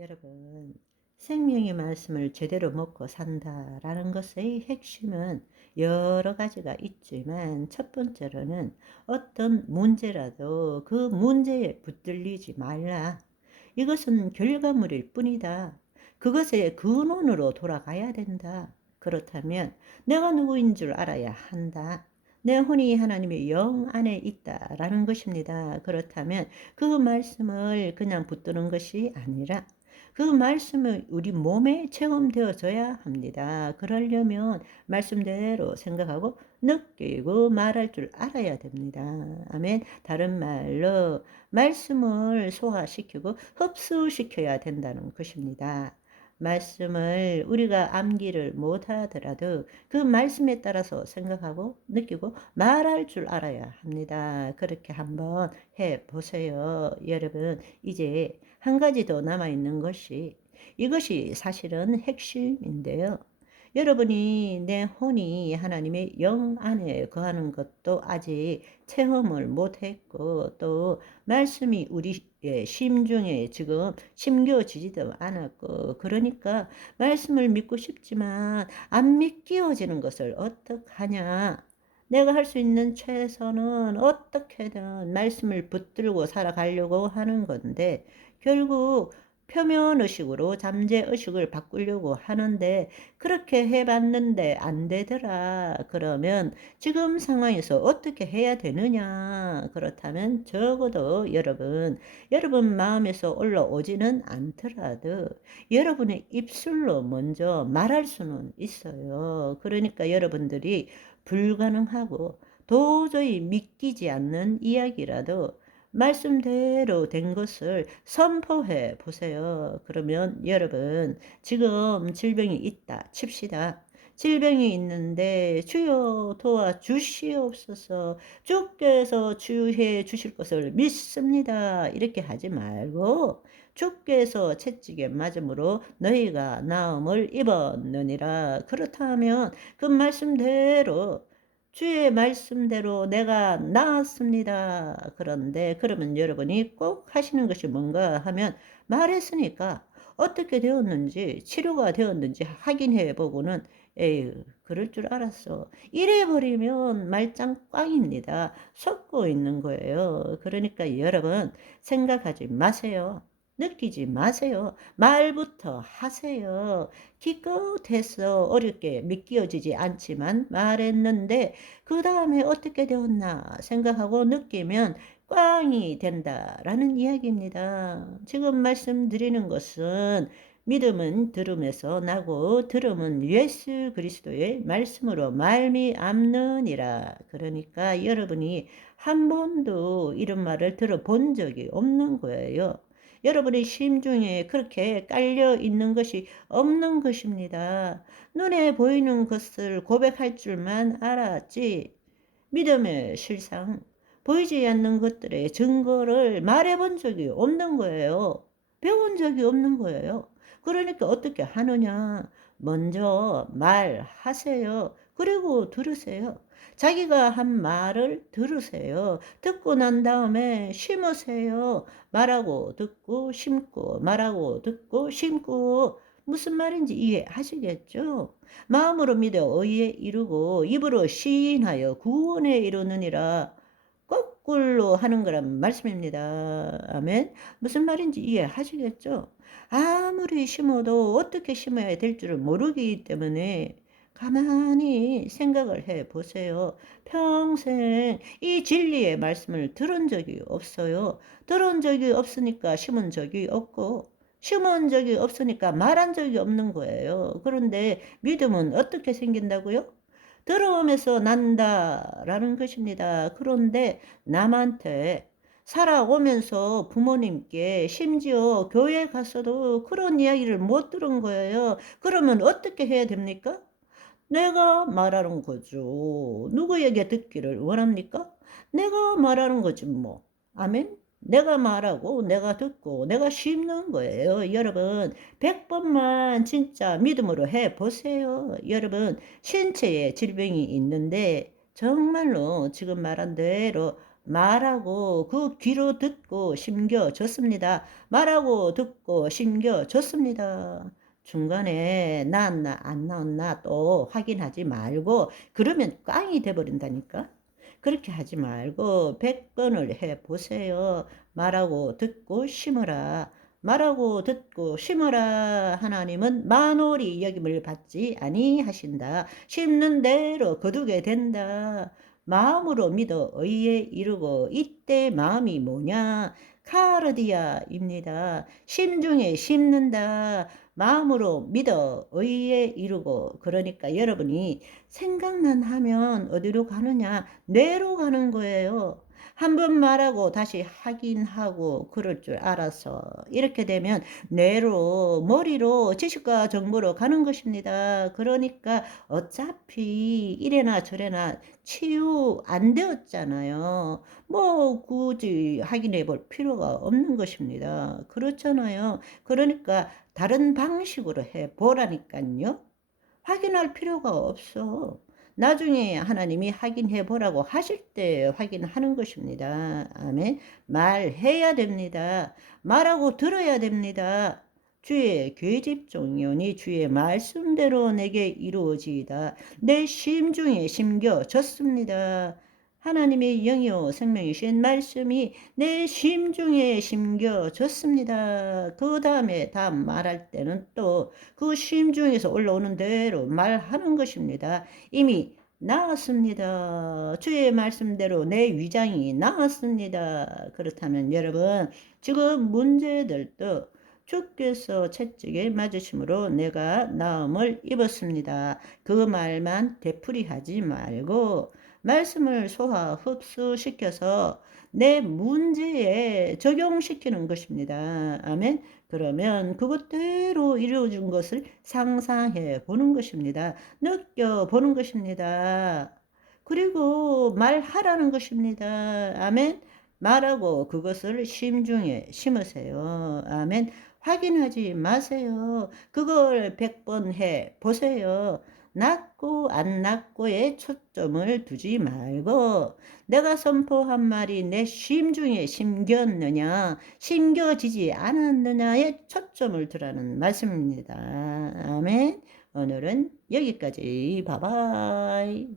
여러분, 생명의 말씀을 제대로 먹고 산다라는 것의 핵심은 여러 가지가 있지만 첫 번째로는 어떤 문제라도 그 문제에 붙들리지 말라. 이것은 결과물일 뿐이다. 그것의 근원으로 돌아가야 된다. 그렇다면 내가 누구인 줄 알아야 한다. 내 혼이 하나님의 영 안에 있다라는 것입니다. 그렇다면 그 말씀을 그냥 붙드는 것이 아니라 그 말씀은 우리 몸에 체험되어져야 합니다. 그러려면 말씀대로 생각하고 느끼고 말할 줄 알아야 됩니다. 아멘. 다른 말로 말씀을 소화시키고 흡수시켜야 된다는 것입니다. 말씀을 우리가 암기를 못하더라도 그 말씀에 따라서 생각하고 느끼고 말할 줄 알아야 합니다. 그렇게 한번 해보세요. 여러분, 이제 한 가지 더 남아있는 것이 이것이 사실은 핵심인데요. 여러분이 내 혼이 하나님의 영 안에 거하는 것도 아직 체험을 못했고 또 말씀이 우리의 심중에 지금 심겨지지도 않았고 그러니까 말씀을 믿고 싶지만 안 믿겨지는 것을 어떡하냐. 내가 할 수 있는 최선은 어떻게든 말씀을 붙들고 살아가려고 하는 건데 결국 표면의식으로 잠재의식을 바꾸려고 하는데 그렇게 해봤는데 안 되더라. 그러면 지금 상황에서 어떻게 해야 되느냐. 그렇다면 적어도 여러분 마음에서 올라오지는 않더라도 여러분의 입술로 먼저 말할 수는 있어요. 그러니까 여러분들이 불가능하고 도저히 믿기지 않는 이야기라도 말씀대로 된 것을 선포해 보세요. 그러면 여러분 지금 질병이 있다 칩시다. 질병이 있는데 주여 도와주시옵소서, 주께서 치유해 주실 것을 믿습니다. 이렇게 하지 말고 주께서 채찍에 맞음으로 너희가 나음을 입었느니라. 그렇다면 그 말씀대로 주의 말씀대로 내가 나았습니다. 그런데 그러면 여러분이 꼭 하시는 것이 뭔가 하면 말했으니까 어떻게 되었는지 치료가 되었는지 확인해 보고는 에휴 그럴 줄 알았어. 이래버리면 말짱 꽝입니다. 속고 있는 거예요. 그러니까 여러분 생각하지 마세요. 느끼지 마세요. 말부터 하세요. 기껏해서 어렵게 믿겨지지 않지만 말했는데 그 다음에 어떻게 되었나 생각하고 느끼면 꽝이 된다라는 이야기입니다. 지금 말씀드리는 것은 믿음은 들음에서 나고 들음은 예수 그리스도의 말씀으로 말미암느니라. 그러니까 여러분이 한 번도 이런 말을 들어본 적이 없는 거예요. 여러분의 심중에 그렇게 깔려 있는 것이 없는 것입니다. 눈에 보이는 것을 고백할 줄만 알았지 믿음의 실상, 보이지 않는 것들의 증거를 말해본 적이 없는 거예요. 배운 적이 없는 거예요. 그러니까 어떻게 하느냐. 먼저 말하세요. 그리고 들으세요. 자기가 한 말을 들으세요. 듣고 난 다음에 심으세요. 말하고 듣고 심고 말하고 듣고 심고 무슨 말인지 이해하시겠죠? 마음으로 믿어 의에 이르고 입으로 시인하여 구원에 이르느니라. 거꾸로 하는 거란 말씀입니다. 아멘. 무슨 말인지 이해하시겠죠? 아무리 심어도 어떻게 심어야 될 줄을 모르기 때문에 가만히 생각을 해 보세요. 평생 이 진리의 말씀을 들은 적이 없어요. 들은 적이 없으니까 심은 적이 없고 심은 적이 없으니까 말한 적이 없는 거예요. 그런데 믿음은 어떻게 생긴다고요? 들어오면서 난다라는 것입니다. 그런데 남한테 살아오면서 부모님께 심지어 교회 가서도 그런 이야기를 못 들은 거예요. 그러면 어떻게 해야 됩니까? 내가 말하는 거죠. 누구에게 듣기를 원합니까? 내가 말하는 거지 뭐. 아멘? 내가 말하고 내가 듣고 내가 심는 거예요. 여러분 100번만 진짜 믿음으로 해보세요. 여러분 신체에 질병이 있는데 정말로 지금 말한 대로 말하고 그 귀로 듣고 심겨졌습니다. 말하고 듣고 심겨졌습니다. 중간에 나왔나 안 나왔나 또 확인하지 말고 그러면 꽝이 돼버린다니까. 그렇게 하지 말고 100번을 해보세요. 말하고 듣고 심어라. 말하고 듣고 심어라. 하나님은 만월이 여김을 받지 아니하신다. 심는 대로 거두게 된다. 마음으로 믿어 의에 이르고 이때 마음이 뭐냐? 카르디아입니다. 심중에 심는다. 마음으로 믿어 의에 이르고 그러니까 여러분이 생각만 하면 어디로 가느냐? 뇌로 가는 거예요. 한 번 말하고 다시 확인하고 그럴 줄 알아서 이렇게 되면 뇌로 머리로 지식과 정보로 가는 것입니다. 그러니까 어차피 이래나 저래나 치유 안 되었잖아요. 뭐 굳이 확인해 볼 필요가 없는 것입니다. 그렇잖아요. 그러니까 다른 방식으로 해 보라니까요. 확인할 필요가 없어. 나중에 하나님이 확인해 보라고 하실 때 확인하는 것입니다. 아멘. 말해야 됩니다. 말하고 들어야 됩니다. 주의 계집종이오니 주의 말씀대로 내게 이루어지이다. 내 심중에 심겨졌습니다. 하나님의 영이요 생명이신 말씀이 내 심중에 심겨졌습니다. 그 다음에 다음 말할 때는 또 그 심중에서 올라오는 대로 말하는 것입니다. 이미 나왔습니다. 주의 말씀대로 내 위장이 나왔습니다. 그렇다면 여러분 지금 문제들도 주께서 채찍에 맞으심으로 내가 나음을 입었습니다. 그 말만 되풀이하지 말고 말씀을 소화 흡수시켜서 내 문제에 적용시키는 것입니다. 아멘. 그러면 그것대로 이루어진 것을 상상해 보는 것입니다. 느껴 보는 것입니다. 그리고 말하라는 것입니다. 아멘. 말하고 그것을 심중에 심으세요. 아멘. 확인하지 마세요. 그걸 100번 해 보세요. 낫고 안 낫고에 초점을 두지 말고 내가 선포한 말이 내 심중에 심겼느냐 심겨지지 않았느냐에 초점을 두라는 말씀입니다. 아멘. 오늘은 여기까지. 바이바이.